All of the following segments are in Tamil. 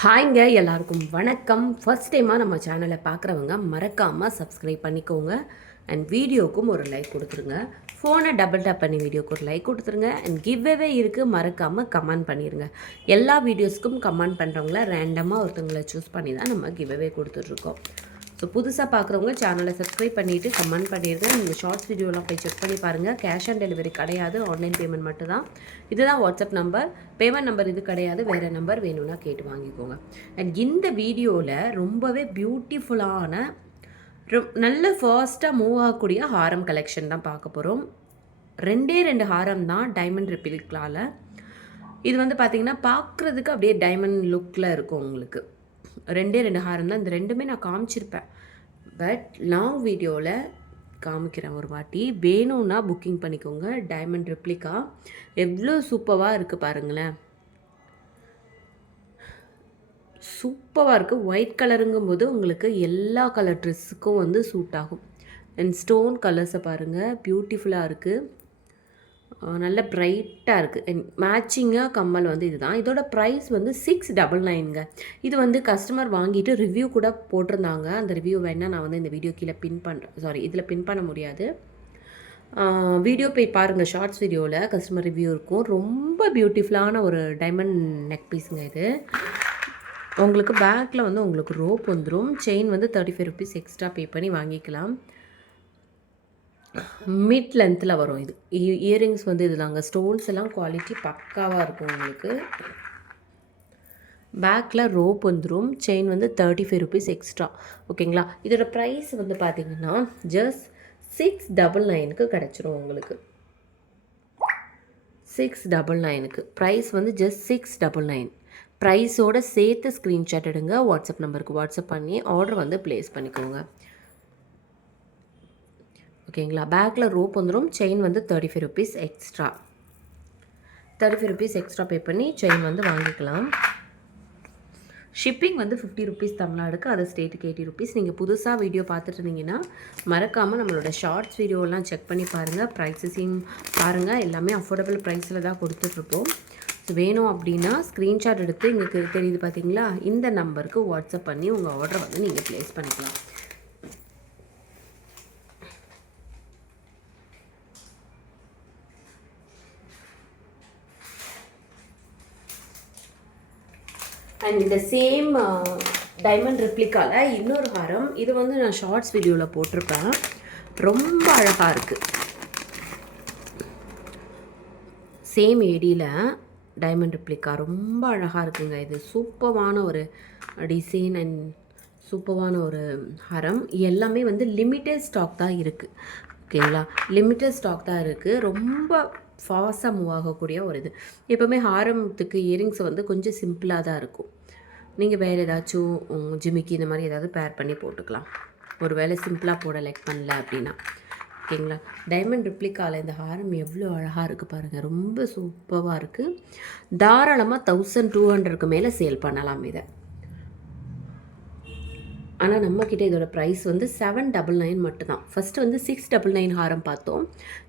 ஹாய்ங்க எல்லாருக்கும் வணக்கம். ஃபர்ஸ்ட் டைமாக நம்ம சேனலை பார்க்குறவங்க மறக்காமல் சப்ஸ்கிரைப் பண்ணிக்கோங்க அண்ட் வீடியோக்கும் ஒரு லைக் கொடுத்துருங்க. ஃபோனை டபுள் டேப் பண்ணி வீடியோக்கு ஒரு லைக் கொடுத்துருங்க அண்ட் கிவ்வே இருக்குது, மறக்காமல் கமெண்ட் பண்ணிடுங்க. எல்லா வீடியோஸ்க்கும் கமெண்ட் பண்ணுறவங்கள ரேண்டமாக ஒருத்தவங்களை சூஸ் பண்ணி தான் நம்ம கிவ்வே கொடுத்துட்ருக்கோம். ஸோ புதுசாக பார்க்குறவங்க சேனலை சப்ஸ்கிரைப் பண்ணிவிட்டு கமெண்ட் பண்ணிடுங்க. நீங்கள் ஷார்ட்ஸ் வீடியோலாம் போய் செக் பண்ணி பாருங்கள். கேஷ் ஆன் டெலிவரி கிடையாது, ஆன்லைன் பேமெண்ட் மட்டும் தான். இதுதான் வாட்ஸ்அப் நம்பர், பேமெண்ட் நம்பர் இது கிடையாது. வேறு நம்பர் வேணும்னா கேட்டு வாங்கிக்கோங்க. அண்ட் இந்த வீடியோவில் ரொம்பவே பியூட்டிஃபுல்லான நல்ல ஃபாஸ்ட்டாக மூவ் ஆகக்கூடிய ஹாரம் கலெக்ஷன் தான் பார்க்க போகிறோம். ரெண்டு ஹாரம் தான் டைமண்ட் ரிப்பிளிக்கால. இது வந்து பார்த்திங்கன்னா பார்க்குறதுக்கு அப்படியே டைமண்ட் லுக்கில் இருக்கும். உங்களுக்கு ரெண்டு ஹாரம் தான். இந்த ரெண்டுமே நான் காமிச்சிருப்பேன், பட் லாங் வீடியோவில் காமிக்கிறேன் ஒரு வாட்டி. வேணும்னா புக்கிங் பண்ணிக்கோங்க. டைமண்ட் ரெப்ளிகா எவ்வளோ சூப்பராக இருக்குது பாருங்களேன். சூப்பராக இருக்குது. ஒயிட் கலருங்கும் போது உங்களுக்கு எல்லா கலர் ட்ரெஸ்ஸுக்கும் வந்து சூட் ஆகும். அண்ட் ஸ்டோன் கலர்ஸை பாருங்கள், பியூட்டிஃபுல்லாக இருக்குது. நல்ல ப்ரைட்டாக இருக்குது. மேட்சிங்காக கம்மல் வந்து இதுதான். இதோட ப்ரைஸ் வந்து 699ங்க. இது வந்து கஸ்டமர் வாங்கிட்டு ரிவ்யூ கூட போட்டிருந்தாங்க. அந்த ரிவ்யூ வேணால் நான் வந்து இந்த வீடியோ கீழே பின் பண்ணுறேன். இதில் பின் பண்ண முடியாது. வீடியோ போய் பாருங்கள், ஷார்ட்ஸ் வீடியோவில் கஸ்டமர் ரிவ்யூ இருக்கும். ரொம்ப பியூட்டிஃபுல்லான ஒரு டைமண்ட் நெக் பீஸுங்க இது. உங்களுக்கு பேக்கில் வந்து உங்களுக்கு ரோப் வந்துடும். செயின் வந்து 35 ருபீஸ் எக்ஸ்ட்ரா பே பண்ணி வாங்கிக்கலாம். மிட் லென்த்தில் வரும் இது. இயரிங்ஸ் வந்து இதுலாங்க. ஸ்டோன்ஸ் எல்லாம் குவாலிட்டி பக்காவாக இருக்கும். உங்களுக்கு பேக்கில் ரோப் வந்துடும். செயின் வந்து 35 ருபீஸ் எக்ஸ்ட்ரா. ஓகேங்களா. இதோட ப்ரைஸ் வந்து பார்த்திங்கன்னா ஜஸ்ட் 699க்கு கிடச்சிரும் உங்களுக்கு. 699க்கு ப்ரைஸ் வந்து ஜஸ்ட் 699. ப்ரைஸோடு சேர்த்து ஸ்க்ரீன்ஷாட் எடுங்க. வாட்ஸ்அப் நம்பருக்கு வாட்ஸ்அப் பண்ணி ஆர்டர் வந்து ப்ளேஸ் பண்ணிக்கோங்க. ஓகேங்களா. பேக்கில் ரோப் வந்துடும். செயின் வந்து 35 rupees extra. 35 rupees extra pay பண்ணி செயின் வந்து வாங்கிக்கலாம். ஷிப்பிங் வந்து 50 ருபீஸ் தமிழ்நாடுக்கு, அது ஸ்டேட்டுக்கு 80 ருபீஸ். நீங்கள் புதுசாக வீடியோ பார்த்துட்டு இருந்தீங்கன்னா மறக்காமல் நம்மளோட ஷார்ட்ஸ் வீடியோலாம் செக் பண்ணி பாருங்கள். ப்ரைஸஸையும் பாருங்கள். எல்லாமே அஃபோர்டபுள் ப்ரைஸில் தான் கொடுத்துட்ருப்போம். வேணும் அப்படின்னா ஸ்க்ரீன்ஷாட் எடுத்து இங்கே தெரியுது பார்த்தீங்களா, இந்த நம்பருக்கு வாட்ஸ்அப் பண்ணி உங்கள் ஆர்டரை வந்து நீங்கள் ப்ளேஸ் பண்ணிக்கலாம். அண்ட் இந்த சேம் டைமண்ட் ரெப்ளிக்காவில் இன்னொரு ஹாரம். இது வந்து நான் ஷார்ட்ஸ் வீடியோவில் போட்டிருப்பேன். ரொம்ப அழகாக இருக்குது. சேம் ஏடியில் டைமண்ட் ரெப்ளிக்கா ரொம்ப அழகாக இருக்குங்க. இது சூப்பரான ஒரு டிசைன் அண்ட் சூப்பரான ஒரு ஹாரம். எல்லாமே வந்து லிமிட்டட் ஸ்டாக் தான் இருக்குது. ஓகேங்களா. லிமிட்டட் ஸ்டாக் தான் இருக்குது. ரொம்ப ஃபாஸ்ட்டாக மூவ் ஆகக்கூடிய ஒரு இது. எப்போவுமே ஹாரத்துக்கு இயரிங்ஸ் வந்து கொஞ்சம் சிம்பிளாக தான் இருக்கும். நீங்கள் வேறு ஏதாச்சும் ஜிமிக்கி இந்த மாதிரி ஏதாவது பேர் பண்ணி போட்டுக்கலாம், ஒரு வேளை சிம்பிளாக போட லைக் பண்ணல அப்படின்னா. ஓகேங்களா. டைமண்ட் ரிப்ளிக்காவில் இந்த ஹாரம் எவ்வளோ அழகாக இருக்குது பாருங்கள். ரொம்ப சூப்பராக இருக்குது. தாராளமாக 1200க்கு மேலே சேல் பண்ணலாம் இதை. ஆனால் நம்மக்கிட்ட இதோட ப்ரைஸ் வந்து 799 மட்டும்தான். ஃபஸ்ட்டு வந்து 699 ஹாரம் பார்த்தோம்.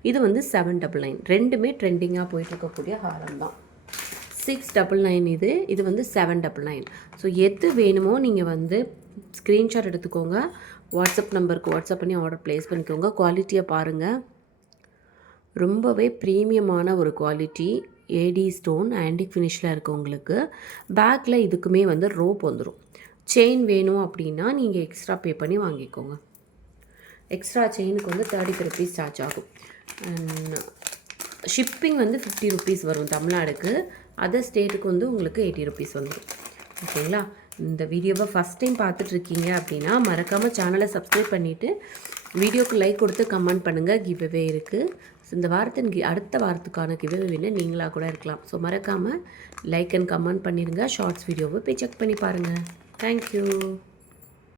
இது வந்து 799. ரெண்டுமே ட்ரெண்டிங்காக போயிட்டுருக்கக்கூடிய ஹாரம் தான். 699 இது வந்து 799. ஸோ எது வேணுமோ நீங்கள் வந்து ஸ்க்ரீன்ஷாட் எடுத்துக்கோங்க. வாட்ஸ்அப் நம்பருக்கு வாட்ஸ்அப் பண்ணி ஆர்டர் ப்ளேஸ் பண்ணிக்கோங்க. குவாலிட்டியை பாருங்கள். ரொம்பவே ப்ரீமியமான ஒரு குவாலிட்டி. ஏடி ஸ்டோன் ஆன்டிக் ஃபினிஷில் இருக்குது உங்களுக்கு. பேக்கில் இதுக்குமே வந்து ரோப் வந்துடும். செயின் வேணும் அப்படின்னா நீங்கள் எக்ஸ்ட்ரா பே பண்ணி வாங்கிக்கோங்க. எக்ஸ்ட்ரா செயினுக்கு வந்து 35 ருபீஸ் சார்ஜ் ஆகும். ஷிப்பிங் வந்து 50 ருபீஸ் வரும் தமிழ்நாடுக்கு. அதர் ஸ்டேட்டுக்கு வந்து உங்களுக்கு 80 ருபீஸ் வந்துடும். ஓகேங்களா. இந்த வீடியோவை ஃபஸ்ட் டைம் பார்த்துட்ருக்கீங்க அப்படின்னா மறக்காமல் சேனலை சப்ஸ்கிரைப் பண்ணிவிட்டு வீடியோக்கு லைக் கொடுத்து கமெண்ட் பண்ணுங்கள். கிவ்வே இருக்குது. ஸோ இந்த அடுத்த வாரத்துக்கான கிவ்வே வேணும் நீங்களாக கூட இருக்கலாம். ஸோ மறக்காமல் லைக் அண்ட் கமெண்ட் பண்ணிடுங்க. ஷார்ட்ஸ் வீடியோவை போய் செக் பண்ணி பாருங்கள். Thank you.